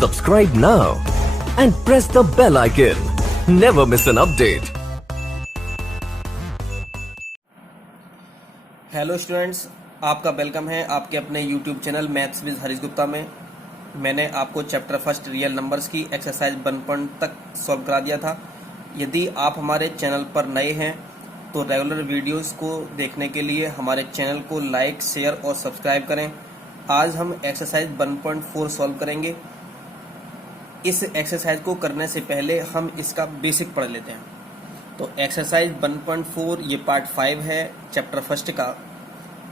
Subscribe now and press the bell icon. Never miss an update. Hello students, आपका welcome है आपके अपने YouTube channel maths with Harish Gupta में। मैंने आपको चैप्टर फर्स्ट रियल नंबर्स की एक्सरसाइज 1 तक सॉल्व करा दिया था। यदि आप हमारे चैनल पर नए हैं तो रेगुलर वीडियोस को देखने के लिए हमारे चैनल को लाइक, शेयर और सब्सक्राइब करें। आज हम एक्सरसाइज 1.4 सॉल्व करेंगे। इस एक्सरसाइज को करने से पहले हम इसका बेसिक पढ़ लेते हैं। तो एक्सरसाइज 1.4 ये पार्ट 5 है चैप्टर फर्स्ट का।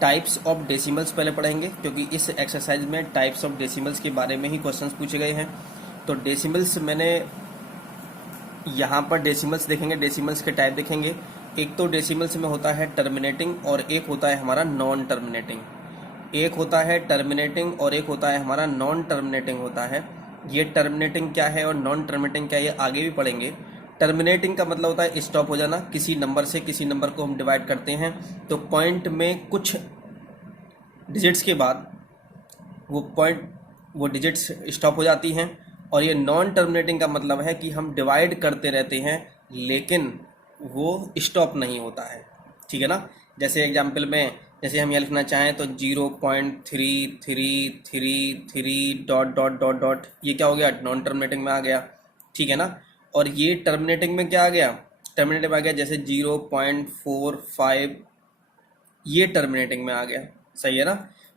टाइप्स ऑफ डेसिमल्स पहले पढ़ेंगे क्योंकि इस एक्सरसाइज में टाइप्स ऑफ डेसिमल्स के बारे में ही क्वेश्चंस पूछे गए हैं। तो डेसिमल्स मैंने यहाँ पर डेसिमल्स देखेंगे, डेसिमल्स के टाइप देखेंगे। एक तो डेसिमल्स में होता है टर्मिनेटिंग और एक होता है हमारा नॉन टर्मिनेटिंग। एक होता है टर्मिनेटिंग और एक होता है हमारा नॉन टर्मिनेटिंग होता है। ये टर्मिनेटिंग क्या है और नॉन टर्मिनेटिंग क्या है ये आगे भी पढ़ेंगे। टर्मिनेटिंग का मतलब होता है स्टॉप हो जाना। किसी नंबर से किसी नंबर को हम डिवाइड करते हैं तो पॉइंट में कुछ डिजिट्स के बाद वो डिजिट्स स्टॉप हो जाती हैं। और ये नॉन टर्मिनेटिंग का मतलब है कि हम डिवाइड करते रहते हैं लेकिन वो स्टॉप नहीं होता है। ठीक है ना। जैसे एग्जाम्पल में जैसे हम यह लिखना चाहें तो 0.3333 डॉट डॉट डॉट डॉट, ये क्या हो गया, नॉन टर्मिनेटिंग में आ गया। ठीक है ना। और ये टर्मिनेटिंग में क्या आ गया, टर्मिनेटिंग में आ गया। जैसे 0.45 ये टर्मिनेटिंग में आ गया। सही है ना।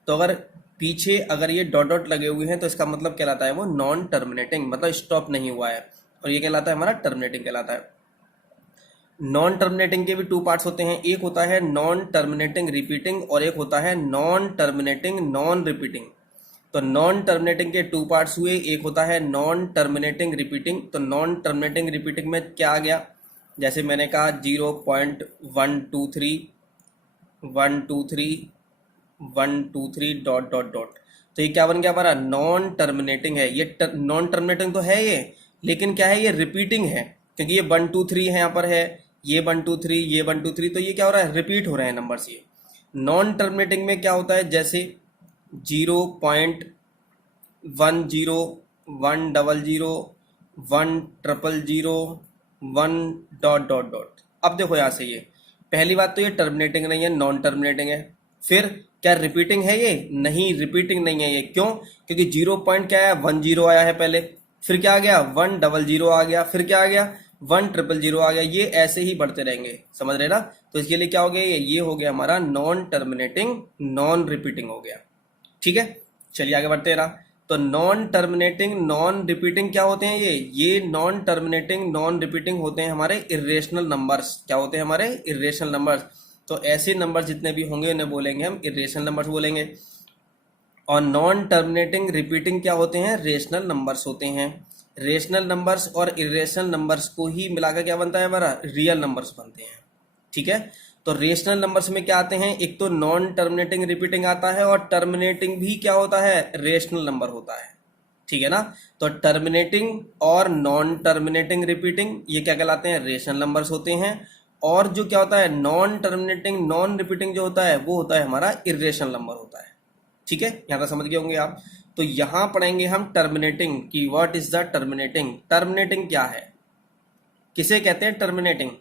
तो अगर पीछे अगर ये डॉट डॉट लगे हुए हैं तो इसका मतलब कहलाता है वो नॉन टर्मिनेटिंग, मतलब स्टॉप नहीं हुआ है। और ये कहलाता है हमारा टर्मिनेटिंग कहलाता है। नॉन टर्मिनेटिंग के भी 2 पार्ट्स होते हैं। एक होता है नॉन टर्मिनेटिंग रिपीटिंग और एक होता है नॉन टर्मिनेटिंग नॉन रिपीटिंग। तो नॉन टर्मिनेटिंग के 2 पार्ट्स हुए। एक होता है नॉन टर्मिनेटिंग रिपीटिंग। तो नॉन टर्मिनेटिंग रिपीटिंग में क्या आ गया, जैसे मैंने कहा 0.123 123 डॉट डॉट डॉट। तो ये क्या बन गया हमारा, नॉन टर्मिनेटिंग है। ये नॉन टर्मिनेटिंग तो है ये, लेकिन क्या है, ये रिपीटिंग है क्योंकि ये 1 2 3 है, यहाँ पर है ये 1 2 3 ये 1 2 3। तो ये क्या हो रहा है, रिपीट हो रहे हैं नंबर्स ये। नॉन टर्मिनेटिंग में क्या होता है, जैसे 0.10 100 100 1 डॉट डॉट डॉट। अब देखो यहाँ से ये पहली बात तो ये टर्मिनेटिंग नहीं है, नॉन टर्मिनेटिंग है। फिर क्या रिपीटिंग है ये, नहीं रिपीटिंग नहीं है ये। क्यों, क्योंकि 0 पॉइंट क्या है, 10 आया है पहले, फिर क्या आ गया 100 आ गया, फिर क्या आ गया 1000 आ गया। ये ऐसे ही बढ़ते रहेंगे, समझ रहे ना। तो इसके लिए क्या हो गया, ये हो गया हमारा नॉन टर्मिनेटिंग नॉन रिपीटिंग हो गया। ठीक है, चलिए आगे बढ़ते हैं ना। तो नॉन टर्मिनेटिंग नॉन रिपीटिंग क्या होते हैं, ये नॉन टर्मिनेटिंग नॉन रिपीटिंग होते हैं हमारे इरेशनल नंबर्स। क्या होते हैं हमारे इरेशनल नंबर्स। तो ऐसे नंबर जितने भी होंगे उन्हें बोलेंगे हम इरेशनल नंबर्स बोलेंगे। और नॉन टर्मिनेटिंग रिपीटिंग क्या होते हैं, रेशनल नंबर्स होते हैं। रेशनल नंबर्स और इरेशनल नंबर्स को ही मिलाकर क्या बनता है हमारा, रियल नंबर्स बनते हैं। ठीक है। तो रेशनल नंबर्स में क्या आते हैं, एक तो नॉन टर्मिनेटिंग रिपीटिंग आता है और टर्मिनेटिंग भी क्या होता है, रेशनल नंबर होता है। ठीक है ना। तो टर्मिनेटिंग और नॉन टर्मिनेटिंग रिपीटिंग ये क्या कहलाते हैं, रेशनल नंबर्स होते हैं। और जो क्या होता है नॉन टर्मिनेटिंग नॉन रिपीटिंग जो होता है वो होता है हमारा इरेशनल नंबर होता है। ठीक है, यहां तक समझ गए होंगे आप। तो यहां पढ़ेंगे हम टर्मिनेटिंग की, what is the terminating. Terminating क्या है, किसे कहते हैं टर्मिनेटिंग।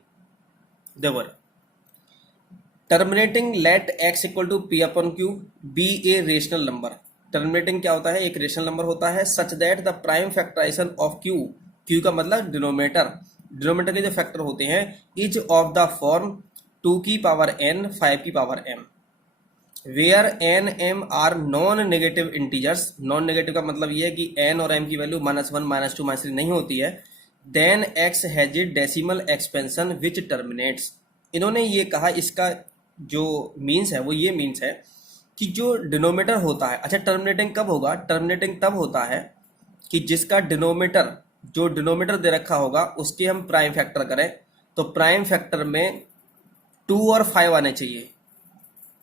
देखो, terminating let x equal to P upon Q be a rational number. टर्मिनेटिंग क्या होता है, एक रेशनल नंबर होता है such that the prime factorization of Q, Q का मतलब डिनोमिनेटर, डिनोमिनेटर के जो फैक्टर होते हैं इज ऑफ द फॉर्म 2 की पावर n 5 की power m where n m are non negative integers. Non negative का मतलब ये है कि n और m की वैल्यू -1 -2 -3 नहीं होती है। Then x has a decimal expansion which terminates. इन्होंने ये कहा, इसका जो मीन्स है वो ये मीन्स है कि जो डिनोमिनेटर होता है, अच्छा टर्मिनेटिंग कब होगा, टर्मिनेटिंग तब होता है कि जिसका डिनोमिनेटर, जो डिनोमिनेटर दे रखा होगा उसके हम प्राइम फैक्टर करें। तो प्राइम फैक्टर में 2 और 5 आने चाहिए।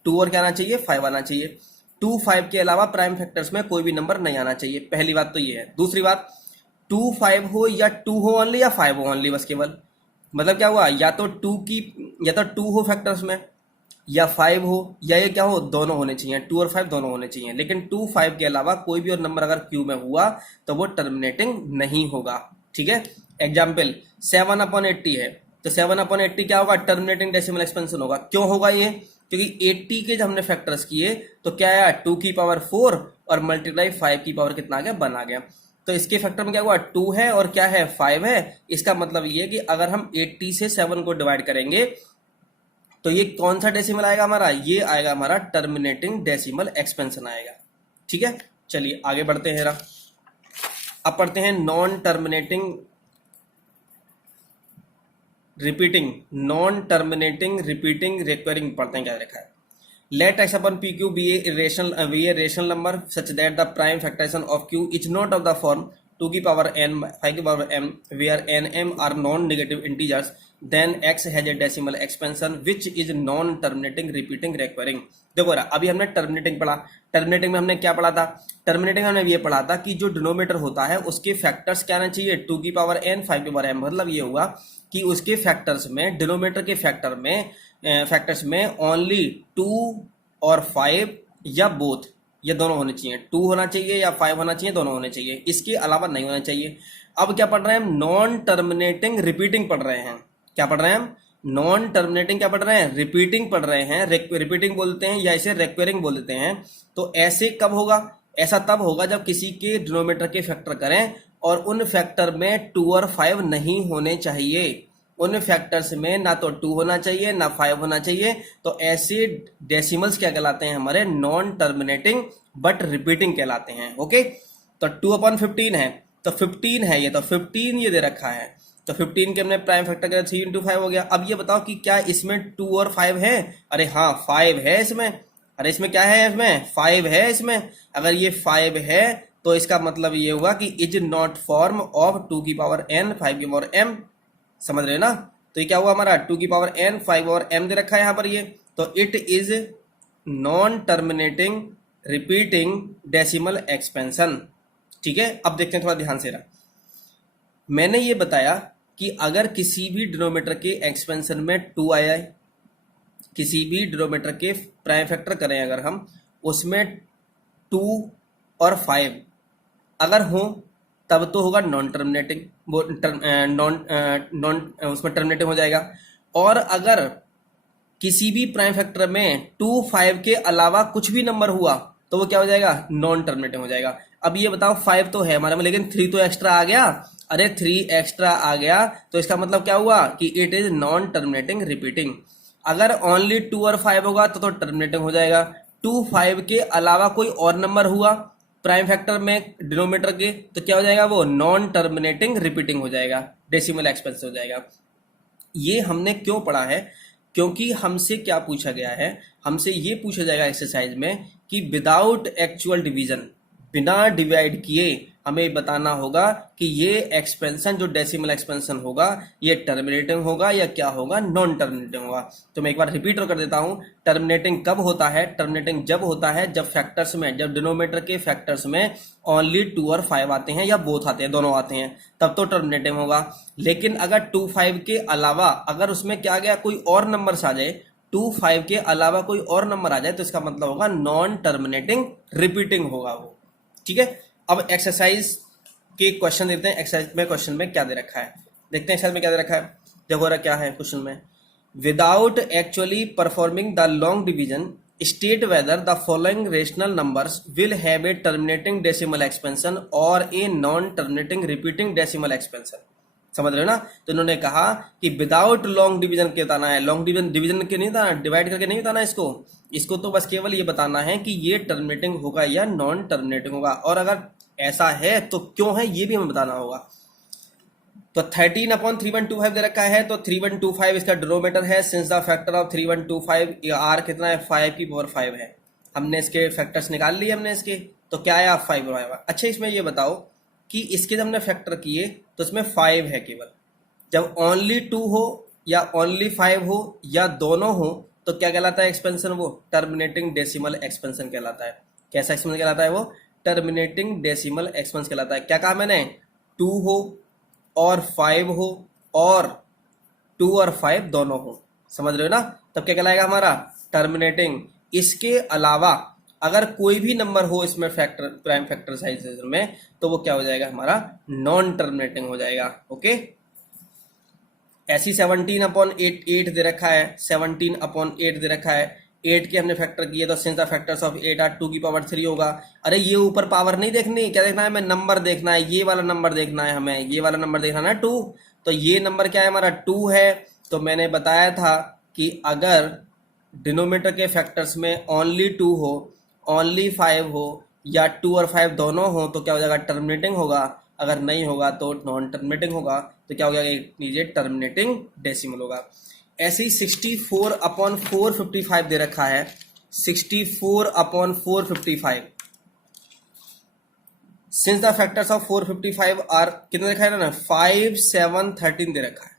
2 और क्या आना चाहिए, 5 आना चाहिए। 2 5 के अलावा प्राइम फैक्टर्स में कोई भी नंबर नहीं आना चाहिए। पहली बात तो ये है। दूसरी बात, 2 5 हो या 2 हो ओनली या 5 हो ओनली, बस केवल मतलब क्या हुआ, या तो 2 हो फैक्टर्स में या 5 हो या ये क्या हो, दोनों होने चाहिए, 2 और 5 दोनों होने चाहिए। लेकिन 2 5 के अलावा कोई भी और नंबर अगर क्यू में हुआ तो वो टर्मिनेटिंग नहीं होगा। ठीक है, एग्जाम्पल 7/80 है, तो 7/80 क्या होगा, टर्मिनेटिंग डेसिमल एक्सपेंशन होगा। क्यों होगा ये, क्योंकि 80 के जब हमने फैक्टर्स किए तो क्या आया, 2 की पावर 4 और मल्टीप्लाई 5 की पावर कितना आ गया, 1 आ गया। तो इसके फैक्टर में क्या हुआ, 2 है और क्या है, 5 है। इसका मतलब ये है कि अगर हम 80 से 7 को डिवाइड करेंगे तो ये कौन सा डेसिमल आएगा हमारा, ये आएगा हमारा टर्मिनेटिंग डेसिमल एक्सपेंशन आएगा। ठीक है, चलिए आगे बढ़ते हैं जरा। अब पढ़ते हैं non terminating repeating, non terminating repeating requiring पढ़ते हैं क्या लिखा है। Let x upon pq be a rational number such that the prime factorization of q is not of the form 2 की पावर n 5 की power m where n m are non-negative integers, then x has a decimal expansion which is non-terminating repeating recurring। देखो रहा, अभी हमने terminating पढ़ा। Terminating में हमने क्या पढ़ा था, टर्मिनेटिंग हमने ये पढ़ा था कि जो डिनोमिनेटर होता है उसके फैक्टर्स क्या आना चाहिए, 2 की पावर n 5 की पावर m। मतलब ये हुआ कि उसके फैक्टर्स में, डिनोमिनेटर के फैक्टर्स में ओनली 2 और 5 या बोथ, ये दोनों होने चाहिए। 2 होना चाहिए या 5 होना चाहिए, दोनों होने चाहिए, इसके अलावा नहीं होना चाहिए। अब क्या पढ़ रहे हैं हम, नॉन टर्मिनेटिंग रिपीटिंग पढ़ रहे हैं। क्या पढ़ रहे हैं हम, नॉन टर्मिनेटिंग क्या पढ़ रहे हैं, रिपीटिंग पढ़ रहे हैं। रिपीटिंग बोलते हैं या इसे रिक्वेरिंग बोल देते हैं। तो ऐसे कब होगा, ऐसा तब होगा जब किसी के डिनोमिनेटर के फैक्टर करें और उन फैक्टर में 2 और 5 नहीं होने चाहिए। उन फैक्टर्स में ना तो 2 होना चाहिए ना 5 होना चाहिए। तो ऐसे डेसिमल्स क्या कहलाते हैं हमारे, नॉन टर्मिनेटिंग बट रिपीटिंग कहलाते हैं। ओके, तो 2/15 है, तो 15 है ये, तो 15 ये दे रखा है, तो 15 के हमने प्राइम फैक्टर करा 3 × 5 हो गया। अब ये बताओ कि क्या इसमें 2 और 5 है, अरे हाँ 5 है इसमें, अरे इसमें क्या है, इसमें 5 है इसमें। अगर ये 5 है तो इसका मतलब ये हुआ कि इज नॉट फॉर्म ऑफ 2 की पावर n 5 की पावर m। समझ रहे ना, तो ये क्या हुआ हमारा, 2 की पावर n 5 की पावर m दे रखा है यहाँ पर ये, तो it is non terminating repeating decimal expansion. ठीक है, अब देखते हैं थोड़ा ध्यान से रहा। मैंने ये बताया कि अगर किसी भी डिनोमिनेटर के एक्सपेंशन में 2 आया है, किसी भी डिनोमिनेटर के प्राइम फैक्टर करें अगर हम, उसमें 2 और 5 अगर हो तब तो होगा नॉन टर्मिनेटिंग, वो नॉन उसमें टर्मिनेटिंग हो जाएगा। और अगर किसी भी प्राइम फैक्टर में 2 5 के अलावा कुछ भी नंबर हुआ तो वो क्या हो जाएगा, नॉन टर्मिनेटिंग हो जाएगा। अब ये बताओ 5 तो है हमारे में, लेकिन 3 तो एक्स्ट्रा आ गया। अरे 3 एक्स्ट्रा आ गया तो इसका मतलब क्या हुआ कि it is non terminating repeating. अगर ओनली 2 और 5 होगा तो टर्मिनेटिंग हो जाएगा। 2 5 के अलावा कोई और नंबर हुआ प्राइम फैक्टर में डिनोमिनेटर के, तो क्या हो जाएगा, वो नॉन टर्मिनेटिंग रिपीटिंग हो जाएगा, डेसिमल एक्सपेंशन हो जाएगा। ये हमने क्यों पढ़ा है, क्योंकि हमसे क्या पूछा गया है, हमसे ये पूछा जाएगा एक्सरसाइज में कि विदाउट एक्चुअल डिवीजन, बिना डिवाइड किए हमें बताना होगा कि ये एक्सपेंशन जो डेसिमल एक्सपेंशन होगा ये टर्मिनेटिंग होगा या क्या होगा, नॉन टर्मिनेटिंग होगा। तो मैं एक बार रिपीट कर देता हूं, टर्मिनेटिंग कब होता है, टर्मिनेटिंग जब होता है जब फैक्टर्स में, जब डिनोमिनेटर के फैक्टर्स में ओनली 2 और 5 आते हैं या बोथ आते हैं, दोनों आते हैं, तब तो टर्मिनेटिंग होगा। लेकिन अगर 2 5 के अलावा अगर उसमें क्या गया, कोई और नंबर आ जाए, 2 5 के अलावा कोई और नंबर आ जाए तो इसका मतलब होगा नॉन टर्मिनेटिंग रिपीटिंग होगा वो। ठीक है, अब एक्सरसाइज के क्वेश्चन देखते हैं। एक्सरसाइज में क्वेश्चन में क्या दे रखा है, देखते हैं एक्सरसाइज में क्या दे रखा है। देखो रहा क्या है क्वेश्चन में, without actually performing the long division state whether the following rational numbers will have a terminating decimal expansion और a non terminating repeating decimal expansion. समझ रहे हो ना, तो इन्होंने कहा कि विदाउट लॉन्ग डिवीजन के बताना है, लॉन्ग डिवीजन के नहीं बताना, डिवाइड करके नहीं बताना इसको तो बस केवल ये बताना है कि ये टर्मिनेटिंग होगा या नॉन टर्मिनेटिंग होगा, और अगर ऐसा है तो क्यों है ये भी हमें बताना होगा। तो 13/3125 दे रखा है, तो 3125 इसका डिनोमिनेटर है, since the factor of 3125 are कितना है, 5 की पावर 5 है। हमने इसके फैक्टर्स निकाल लिए हमने इसके, तो क्या आया 5 आया। अच्छा इसमें ये बताओ कि इसके जब हमने फैक्टर किए तो इसमें 5 है केवल, जब ओनली 2 हो या ओनली 5 हो या दोनों हो तो क्या कहलाता है एक्सपेंशन, वो टर्मिनेटिंग डेसिमल एक्सपेंशन कहलाता है। कैसा एक्सपेंशन कहलाता है वो, टर्मिनेटिंग डेसिमल एक्सपेंशन कहलाता है। क्या कहा मैंने, 2 हो और 5 हो और 2 और 5 दोनों हो, समझ रहे हो ना, तब क्या कहलाएगा हमारा टर्मिनेटिंग, इसके अलावा अगर कोई भी नंबर हो इसमें फैक्टर प्राइम फैक्टराइजेशन में, तो वो क्या हो जाएगा हमारा नॉन टर्मिनेटिंग हो जाएगा। ओके, ऐसी 17/8 दे रखा है, 17/8 दे रखा है, 8 के हमने फैक्टर किए तो since the factors of 8 are 2 की पावर 3 होगा। अरे ये ऊपर पावर नहीं देखनी, क्या देखना है हमें, नंबर देखना है, ये वाला नंबर देखना है हमें, ये वाला नंबर देखना है ना 2। तो ये नंबर क्या है हमारा 2 है। तो मैंने बताया था कि अगर डिनोमिनेटर के फैक्टर्स में ओनली 2 हो, ओनली 5 हो, या 2 और 5 दोनों हो तो क्या हो जाएगा टर्मिनेटिंग होगा, अगर नहीं होगा तो नॉन टर्मिनेटिंग होगा। तो क्या हो जाएगा नीचे टर्मिनेटिंग डेसिमल होगा। ऐसे ही 64/455 दे रखा है, 64/455 since the factors of 455 are कितने देखा है ना 5, 7, 13 दे रखा है।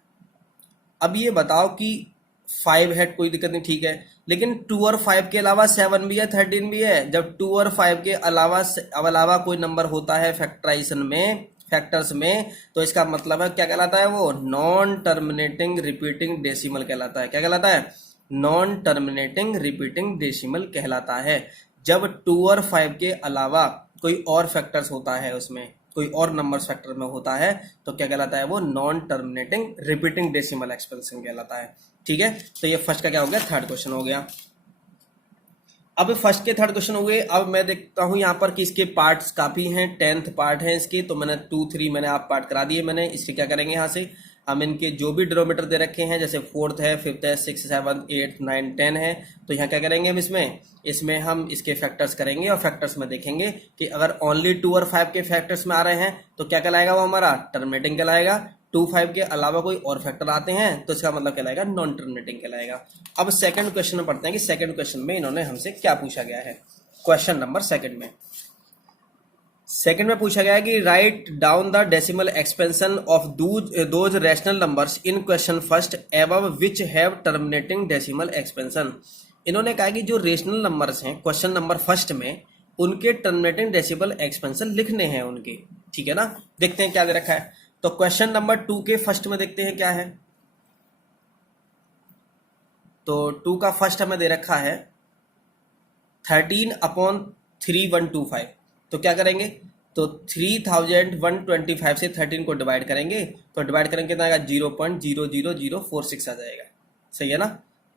अब ये बताओ कि 5 है कोई दिक्कत नहीं, ठीक है, लेकिन 2 और 5 के अलावा 7 भी है, 13 भी है। जब 2 और 5 के अलावा कोई नंबर होता है फैक्टराइजेशन में, फैक्टर्स में, तो इसका मतलब है क्या कहलाता है वो नॉन टर्मिनेटिंग रिपीटिंग डेसिमल कहलाता है। क्या कहलाता है, नॉन टर्मिनेटिंग रिपीटिंग डेसिमल कहलाता है। जब 2 और 5 के अलावा कोई और फैक्टर्स होता है, उसमें कोई और नंबर्स फैक्टर में होता है, तो क्या कहलाता है वो non terminating repeating decimal expansion कहलाता है। ठीक है, तो ये फर्स्ट का क्या हो गया, थर्ड क्वेश्चन हो गया। अब फर्स्ट के थर्ड क्वेश्चन हो गए। अब मैं देखता हूं यहाँ पर कि इसके पार्ट्स काफी हैं, 10th पार्ट है इसके, तो मैंने 2, 3 मैंने आप पार्ट करा दिए मैंने। इससे क्या करेंगे, यहाँ से हम इनके जो भी डिनोमिनेटर दे रखे हैं, जैसे 4th है, 5th है, 6, 7, 8, 9, 10 है, तो यहाँ क्या करेंगे हम इसमें हम इसके फैक्टर्स करेंगे और फैक्टर्स में देखेंगे कि अगर ओनली 2 और 5 के फैक्टर्स में आ रहे हैं तो क्या कहलाएगा वो हमारा टर्मिनेटिंग कहलाएगा। 2, 5 के अलावा कोई और फैक्टर आते हैं तो इसका मतलब कहलाएगा नॉन टर्मिनेटिंग कहलाएगा। अब सेकंड क्वेश्चन में पढ़ते हैं कि सेकंड क्वेश्चन में इन्होंने हमसे क्या पूछा गया है। क्वेश्चन नंबर सेकंड में पूछा गया है कि write down the decimal expansion of those rational numbers in question first above which have terminating decimal expansion. इन्होंने कहा कि जो रेशनल नंबर्स हैं क्वेश्चन नंबर फर्स्ट में, उनके टर्मिनेटिंग डेसिमल एक्सपेंशन लिखने हैं उनके। ठीक है ना, देखते हैं क्या दे रखा है। तो क्वेश्चन नंबर 2 के फर्स्ट में देखते हैं क्या है। तो 2 का फर्स्ट हमें दे रखा है 13/3125। तो क्या करेंगे, तो 3125 से 13 को डिवाइड करेंगे, तो डिवाइड करेंगे कितना आएगा 0.00046 आ जाएगा। सही है ना,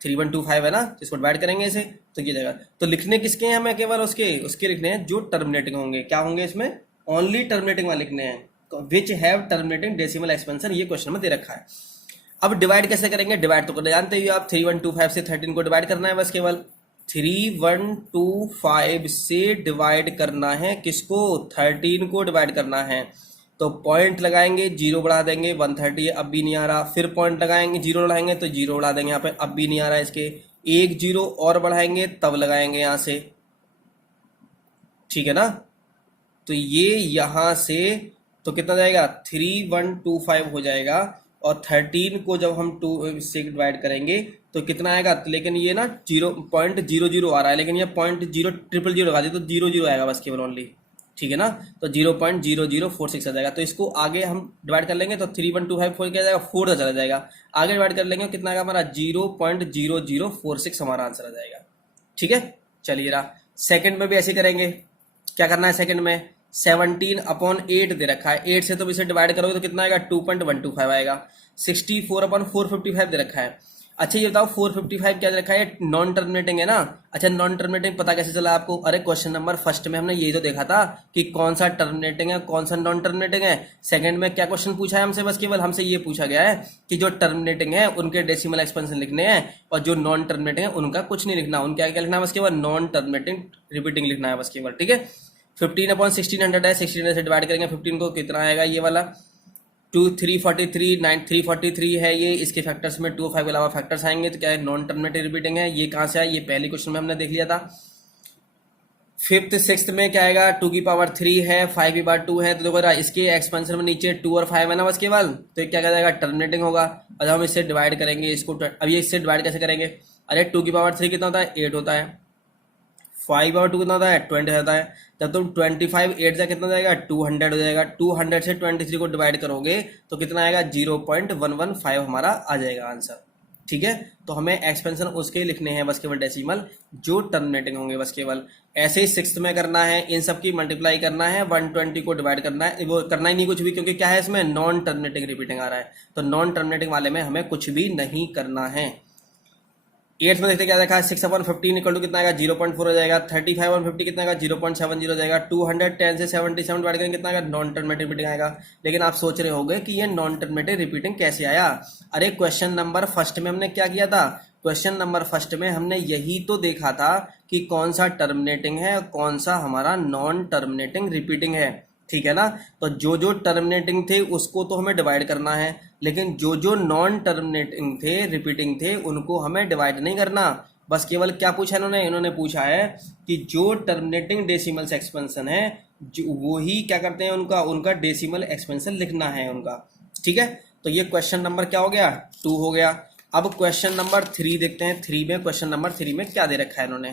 3125 है ना, इसको डिवाइड करेंगे इसे तो ये जाएगा। तो लिखने किसके हैं हमें, केवल उसके लिखने हैं जो टर्मिनेटिंग होंगे। क्या होंगे इसमें, ओनली टर्मिनेटिंग वाले लिखने हैं, which have terminating decimal expansion, ये क्वेश्चन में दे रखा है। अब डिवाइड कैसे करेंगे, डिवाइड तो करना जानते ही आप, 3125 से 13 को डिवाइड करना है बस, केवल 3125 से डिवाइड करना है किसको, 13 को डिवाइड करना है। तो पॉइंट लगाएंगे, जीरो बढ़ा देंगे, 130 अब भी नहीं आ रहा, फिर पॉइंट लगाएंगे, जीरो बढ़ाएंगे तो जीरो बढ़ा देंगे यहाँ पे, अब भी नहीं आ रहा है इसके, एक जीरो और बढ़ाएंगे तब लगाएंगे यहाँ से। ठीक है ना, तो ये यहाँ से तो कितना जाएगा 3125 हो जाएगा, और 13 को जब हम 2 से डिवाइड करेंगे तो कितना आएगा, लेकिन ये ना 0.00 आ रहा है, लेकिन ये 0.0000 लगा दे तो 00 आएगा बस केवल ओनली। ठीक है ना, तो 0.0046 आ जाएगा। तो इसको आगे हम डिवाइड कर लेंगे तो 3125 4 क्या जाएगा 4 चला जाएगा, आगे डिवाइड कर लेंगे कितना आएगा हमारा 0.0046 हमारा आंसर आ जाएगा। ठीक है, चलिए रहा सेकंड में भी ऐसे करेंगे। क्या करना है सेकंड में, 17/8 दे रखा है, 8 से तुम इसे डिवाइड करोगे तो कितना आएगा 2.125 आएगा। 64/455 दे रखा है। अच्छा ये बताओ 455 क्या दे रखा है, नॉन टर्मिनेटिंग है ना। अच्छा नॉन टर्मिनेटिंग पता कैसे चला आपको, अरे क्वेश्चन नंबर फर्स्ट में हमने ये तो देखा था कि कौन सा टर्मिनेटिंग है कौन सा नॉन टर्मिनेटिंग है। सेकंड में क्या क्वेश्चन पूछा है हमसे, बस केवल हमसे ये पूछा गया है कि जो टर्मिनेटिंग है उनके डेसिमल एक्सपेंशन लिखने हैं, और जो नॉन टर्मिनेटिंग है उनका कुछ नहीं लिखना, उनका क्या लिखना है बस केवल नॉन टर्मिनेटिंग रिपीटिंग लिखना है बस केवल। ठीक है, 15/1600 है, 1600 से डिवाइड करेंगे 15 को कितना आएगा ये वाला 343 है ये, इसके फैक्टर्स में 2 और 5 के अलावा फैक्टर्स आएंगे तो क्या है नॉन टर्मिनेटिव रिपीटिंग है। ये कहाँ से आया, ये पहले क्वेश्चन में हमने देख लिया था। 5th 6th में क्या आएगा 2 की पावर 3 है, 5 की पावर 2 है, तो देखो इसके एक्सपेंशन में नीचे 2 और 5 है ना बस केवल, तो क्या कह जाएगा टर्मिनेटिंग होगा। और हम इससे डिवाइड करेंगे इसको, अब ये इससे डिवाइड कैसे करेंगे, अरे 2 की पावर 3 कितना होता है 8 होता है, 5/2 कितना होता है 20 होता है। जब तुम 25 8 से कितना जाएगा 200 हो जाएगा, 200 से 23 को डिवाइड करोगे तो कितना आएगा 0.115 हमारा आ जाएगा आंसर। ठीक है, तो हमें एक्सपेंशन उसके लिखने हैं बस केवल डेसिमल जो टर्मिनेटिंग होंगे बस केवल। ऐसे ही सिक्स्थ में करना है, इन सब की मल्टीप्लाई करना है, 120 को डिवाइड करना है, वो करना ही नहीं कुछ भी, क्योंकि क्या है इसमें नॉन टर्मिनेटिंग रिपीटिंग आ रहा है, तो नॉन टर्मिनेटिंग वाले में हमें कुछ भी नहीं करना है। 8 में देखते क्या देखा है, 6/15 इक्वल टू कितना आएगा 0.4 हो जाएगा। 35/50 कितना आएगा 0.70 हो जाएगा। 210 से 77 डिवाइड करेंगे कितना आएगा, नॉन टर्मिनेटिव रिपीटिंग आएगा। लेकिन आप सोच रहे होंगे कि ये नॉन टर्मिनेटिव रिपीटिंग कैसे आया। अरे क्वेश्चन नंबर फर्स्ट में हमने क्या किया था, क्वेश्चन नंबर फर्स्ट में हमने यही तो देखा था कि कौन सा टर्मिनेटिंग है कौन सा हमारा नॉन टर्मिनेटिंग रिपीटिंग है, ठीक है ना। तो जो जो टर्मिनेटिंग थे उसको तो हमें डिवाइड करना है, लेकिन जो जो नॉन टर्मिनेटिंग थे रिपीटिंग थे उनको हमें डिवाइड नहीं करना। बस केवल क्या पूछा इन्होंने पूछा है कि जो टर्मिनेटिंग डेसिमल्स एक्सपेंशन है जो वो ही क्या करते हैं उनका डेसिमल एक्सपेंशन लिखना है उनका, ठीक है। तो ये क्वेश्चन नंबर क्या हो गया 2 हो गया। अब क्वेश्चन नंबर 3 देखते हैं। क्वेश्चन नंबर 3 में क्या दे रखा है इन्होंने।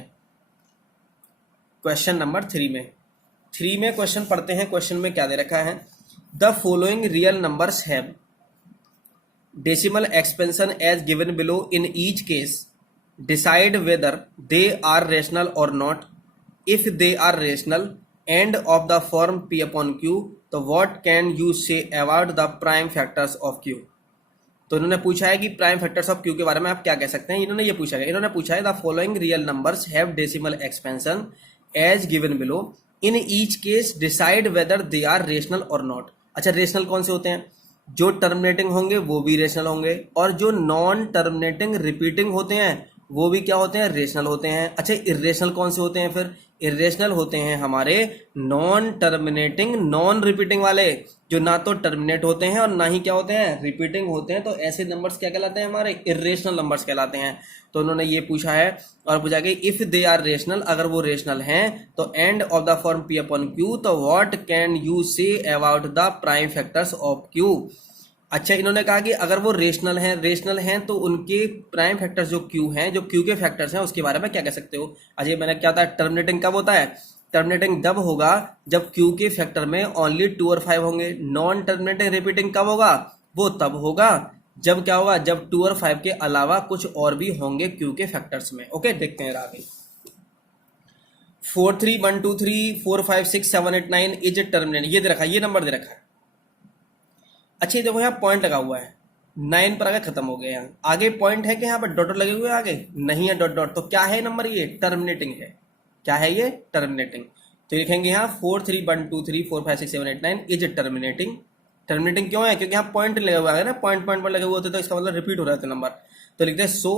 क्वेश्चन नंबर 3 में क्वेश्चन पढ़ते हैं। क्वेश्चन में क्या दे रखा है, the following real numbers have decimal expansion as given below in each case, decide whether they are rational और not. If they are rational and of the form p upon q, तो what can you say about the prime factors of q। तो इन्होंने पूछा है कि prime factors of q के बारे में आप क्या कह सकते हैं। इन्होंने पूछा है the following real numbers have decimal expansion as given below in each case, decide whether they are rational और नॉट। अच्छा, रेशनल कौन से होते हैं, जो टर्मिनेटिंग होंगे वो भी रेशनल होंगे, और जो नॉन टर्मिनेटिंग रिपीटिंग होते हैं वो भी क्या होते हैं, रेशनल होते हैं। अच्छा, इरेशनल कौन से होते हैं, फिर इरेशनल होते हैं हमारे नॉन टर्मिनेटिंग नॉन रिपीटिंग वाले, जो ना तो टर्मिनेट होते हैं और ना ही क्या होते हैं, रिपीटिंग होते हैं। तो ऐसे नंबर्स क्या कहलाते हैं, हमारे इरेशनल नंबर्स कहलाते हैं। तो उन्होंने ये पूछा है और पूछा कि इफ दे आर रेशनल, अगर वो रेशनल हैं तो and of the form p upon q, तो what can you say about the prime factors of q। अच्छा, इन्होंने कहा कि अगर वो रेशनल हैं तो उनके प्राइम फैक्टर्स जो q हैं, जो q के फैक्टर्स हैं उसके बारे में क्या कह सकते हो। अच्छा, मैंने क्या होता है, टर्मिनेटिंग कब होता है, टर्मिनेटिंग तब होगा जब q के फैक्टर में ओनली 2 और 5 होंगे। नॉन टर्मिनेटिंग रिपीटिंग कब होगा, वो तब होगा जब क्या होगा, जब 2 और 5 के अलावा कुछ और भी होंगे q के फैक्टर्स में। ओके, देखते हैं आगे। 4 3 1 2 3 4 5 6 7 8 9 इज टर्मिनेटिंग, ये दे रखा है, ये नंबर दे रखा है। अच्छा, देखो यहाँ पॉइंट लगा हुआ है, 9 पर आगे खत्म हो गया। यहाँ आगे पॉइंट है कि यहाँ पर डॉट लगे हुए आगे नहीं है, डॉट। तो क्या है नंबर, ये टर्मिनेटिंग है। क्या है ये, टर्मिनेटिंग। तो लिखेंगे यहाँ 4 3 1 2 3 4 5 6 7 8 9 इज टर्मिनेटिंग। टर्मिनेटिंग क्यों है, क्योंकि यहाँ पॉइंट लगे हुआ है ना, पॉइंट पर लगे हुए होते तो इसका मतलब रिपीट हो रहा था नंबर। तो लिखते हैं so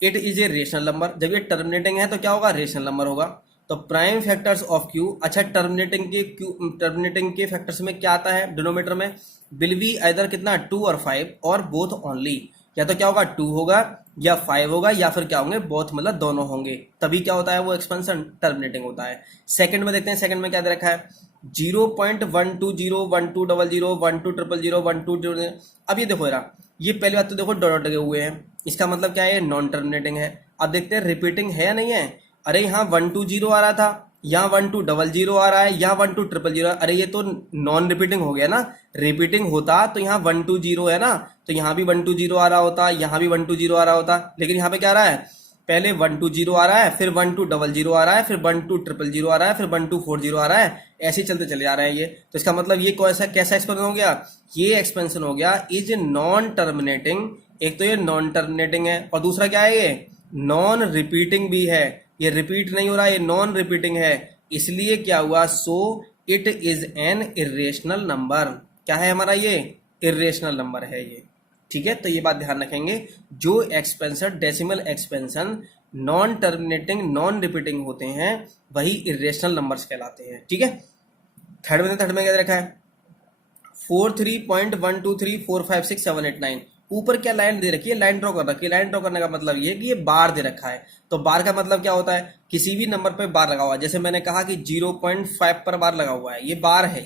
it is a rational number. जब ये टर्मिनेटिंग है तो क्या होगा, रेशनल नंबर होगा। तो प्राइम फैक्टर्स ऑफ q, अच्छा टर्मिनेटिंग के फैक्टर्स में क्या आता है, डिनोमिनेटर में विल बी आइदर कितना 2 और 5 और बोथ ओनली। या तो क्या होगा 2 होगा या 5 होगा या फिर क्या होंगे, बोथ मतलब दोनों होंगे, तभी क्या होता है वो एक्सपेंशन टर्मिनेटिंग होता है। सेकंड में देखते हैं, सेकंड में क्या दे रखा है 0.120 1200 1200 1200। अब ये देखो यार, ये पहली बात तो देखो डॉट लगे हुए हैं, इसका मतलब क्या है, नॉन टर्मिनेटिंग है। अब देखते हैं रिपीटिंग है या नहीं है। अरे यहाँ 120 आ रहा था, यहाँ 1200 आ रहा है, यहाँ 1200। अरे ये तो नॉन रिपीटिंग हो गया ना। रिपीटिंग होता तो यहाँ 120 है ना, तो यहाँ भी 120 आ रहा होता, यहाँ भी 120 आ रहा होता। लेकिन यहाँ पे क्या आ रहा है, पहले 120 आ रहा है, फिर 1200 आ रहा है, फिर 12000 आ रहा है, फिर 1240 आ रहा है, ऐसे चलते चले जा रहे हैं ये। तो इसका मतलब ये कैसा एक्सपेंशन हो गया, ये एक्सपेंशन हो गया इज नॉन टर्मिनेटिंग। एक तो ये नॉन टर्मिनेटिंग है और दूसरा क्या है, ये नॉन रिपीटिंग भी है। ये रिपीट नहीं हो रहा, ये नॉन रिपीटिंग है, इसलिए क्या हुआ, so it is an irrational number. क्या है हमारा, ये इरेशनल नंबर है ये, ठीक है। तो ये बात ध्यान रखेंगे, जो expansion decimal expansion non terminating non repeating होते हैं वही इरेशनल नंबर्स कहलाते हैं, ठीक है। थर्ड में क्या रखा है 43.123 4 5 6 7 8 9। ऊपर क्या लाइन दे रखी है, लाइन ड्रॉ कर रखी है। लाइन ड्रॉ करने का मतलब ये है कि ये बार दे रखा है। तो बार का मतलब क्या होता है, किसी भी नंबर पे बार लगा हुआ है। जैसे मैंने कहा कि 0.5 पर बार लगा हुआ है, ये बार है।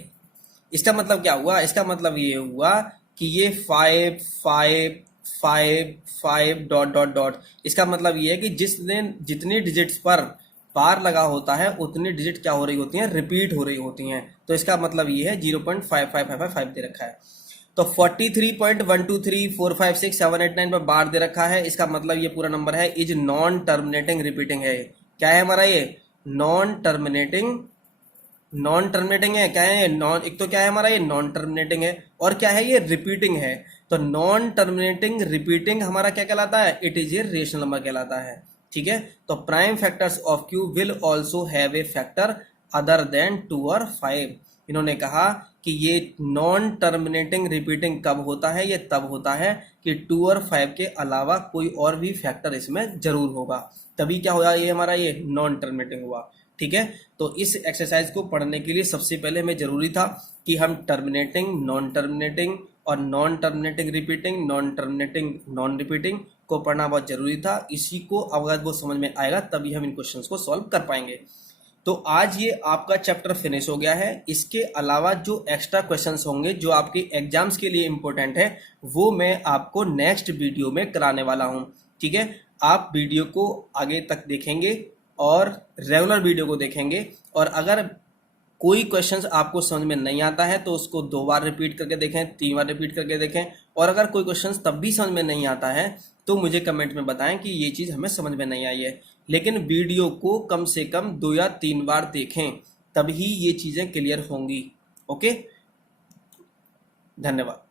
इसका मतलब क्या हुआ, इसका मतलब ये हुआ कि ये 5 5 5 5 डॉट डॉट डॉट। इसका मतलब ये है कि जितनी डिजिट्स पर बार लगा होता है उतनी डिजिट क्या हो रही होती हैं, रिपीट हो रही होती हैं। तो इसका मतलब ये है 0.5555 दे रखा है। तो 43.123456789 पर बार दे रखा है, इसका मतलब ये पूरा नंबर है इज नॉन टर्मिनेटिंग रिपीटिंग है। क्या है हमारा ये? नॉन टर्मिनेटिंग है। क्या है नॉन? एक तो क्या है हमारा ये? नॉन टर्मिनेटिंग है, और क्या है ये? रिपीटिंग है। तो नॉन टर्मिनेटिंग रिपीटिंग हमारा क्या कहलाता है? It is a rational number कहलाता है। ठीक है, तो prime factors of Q will also have a factor other than 2 और 5। इन्होंने कहा कि ये नॉन टर्मिनेटिंग रिपीटिंग कब होता है? ये तब होता है कि 2 और 5 के अलावा कोई और भी फैक्टर इसमें जरूर होगा, तभी क्या हुआ? ये हमारा ये नॉन टर्मिनेटिंग हुआ। ठीक है, तो इस एक्सरसाइज को पढ़ने के लिए सबसे पहले हमें जरूरी था कि हम टर्मिनेटिंग, नॉन टर्मिनेटिंग और non terminating repeating, non terminating non repeating को पढ़ना बहुत जरूरी था। इसी को अगर वो समझ में आएगा तभी हम इन क्वेश्चंस को सॉल्व कर पाएंगे। तो आज ये आपका चैप्टर फिनिश हो गया है। इसके अलावा जो एक्स्ट्रा क्वेश्चंस होंगे जो आपके एग्जाम्स के लिए इंपॉर्टेंट है, वो मैं आपको नेक्स्ट वीडियो में कराने वाला हूं। ठीक है, आप वीडियो को आगे तक देखेंगे और रेगुलर वीडियो को देखेंगे, और अगर कोई क्वेश्चंस आपको समझ में नहीं आता है तो उसको 2 बार रिपीट करके देखें, 3 बार रिपीट करके देखें, और अगर कोई क्वेश्चंस तब भी समझ में नहीं आता है तो मुझे कमेंट में बताएं कि ये चीज़ हमें समझ में नहीं आई है। लेकिन वीडियो को कम से कम 2 या 3 बार देखें, तभी ये चीज़ें क्लियर होंगी। ओके, धन्यवाद।